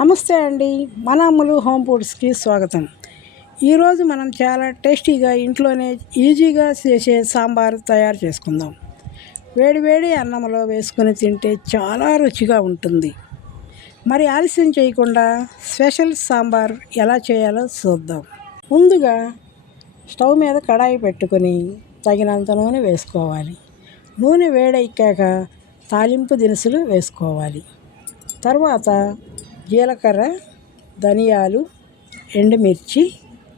నమస్తే అండి, మన అమ్ములు హోమ్ ఫుడ్స్కి స్వాగతం. ఈరోజు మనం చాలా టేస్టీగా ఇంట్లోనే ఈజీగా చేసే సాంబార్ తయారు చేసుకుందాం. వేడివేడి అన్నంలో వేసుకొని తింటే చాలా రుచిగా ఉంటుంది. మరి ఆలస్యం చేయకుండా స్పెషల్ సాంబార్ ఎలా చేయాలో చూద్దాం. ముందుగా స్టవ్ మీద కడాయి పెట్టుకొని తగినంత నూనె వేసుకోవాలి. నూనె వేడెక్కాక తాలింపు దినుసులు వేసుకోవాలి. తర్వాత జీలకర్ర, ధనియాలు, ఎండుమిర్చి,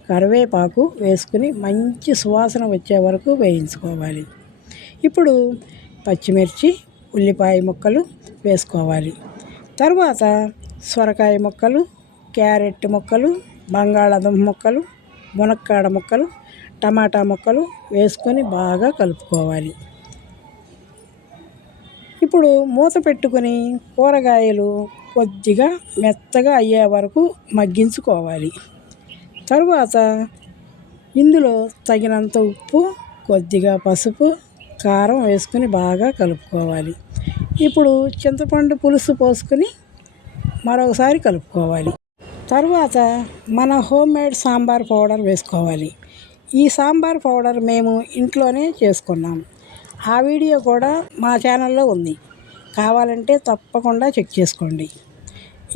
కరివేపాకు వేసుకుని మంచి సువాసన వచ్చే వరకు వేయించుకోవాలి. ఇప్పుడు పచ్చిమిర్చి, ఉల్లిపాయ ముక్కలు వేసుకోవాలి. తర్వాత సొరకాయ ముక్కలు, క్యారెట్ ముక్కలు, బంగాళాదుంప ముక్కలు, మునక్కాడ ముక్కలు, టమాటా ముక్కలు వేసుకొని బాగా కలుపుకోవాలి. ఇప్పుడు మూత పెట్టుకొని కూరగాయలు కొద్దిగా మెత్తగా అయ్యే వరకు మగ్గించుకోవాలి. తరువాత ఇందులో తగినంత ఉప్పు, కొద్దిగా పసుపు, కారం వేసుకుని బాగా కలుపుకోవాలి. ఇప్పుడు చింతపండు పులుసు పోసుకొని మరొకసారి కలుపుకోవాలి. తర్వాత మన హోమ్మేడ్ సాంబార్ పౌడర్ వేసుకోవాలి. ఈ సాంబార్ పౌడర్ మేము ఇంట్లోనే చేసుకున్నాము. ఆ వీడియో కూడా మా ఛానల్లో ఉంది, కావాలంటే తప్పకుండా చెక్ చేసుకోండి.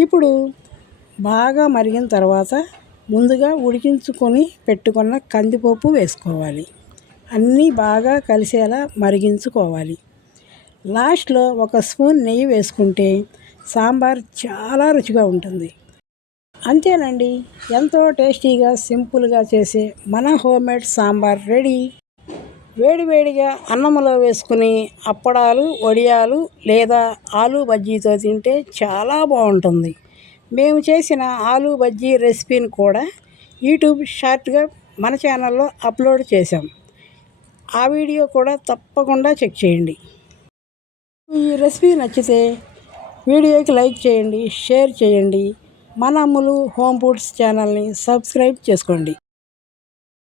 ఇప్పుడు బాగా మరిగిన తర్వాత ముందుగా ఉడికించుకొని పెట్టుకున్న కందిపప్పు వేసుకోవాలి. అన్నీ బాగా కలిసేలా మరిగించుకోవాలి. లాస్ట్లో ఒక స్పూన్ నెయ్యి వేసుకుంటే సాంబార్ చాలా రుచిగా ఉంటుంది. అంతేనండి, ఎంతో టేస్టీగా సింపుల్గా చేసే మన హోమ్మేడ్ సాంబార్ రెడీ. వేడివేడిగా అన్నంలో వేసుకుని అప్పడాలు, వడియాలు లేదా ఆలూ బజ్జీతో తింటే చాలా బాగుంటుంది. మేము చేసిన ఆలూ బజ్జీ రెసిపీని కూడా యూట్యూబ్ షార్ట్గా మన ఛానల్లో అప్లోడ్ చేశాం. ఆ వీడియో కూడా తప్పకుండా చెక్ చేయండి. ఈ రెసిపీ నచ్చితే వీడియోకి లైక్ చేయండి, షేర్ చేయండి. మన అమ్ములు హోమ్ ఫుడ్స్ ఛానల్ని సబ్స్క్రైబ్ చేసుకోండి.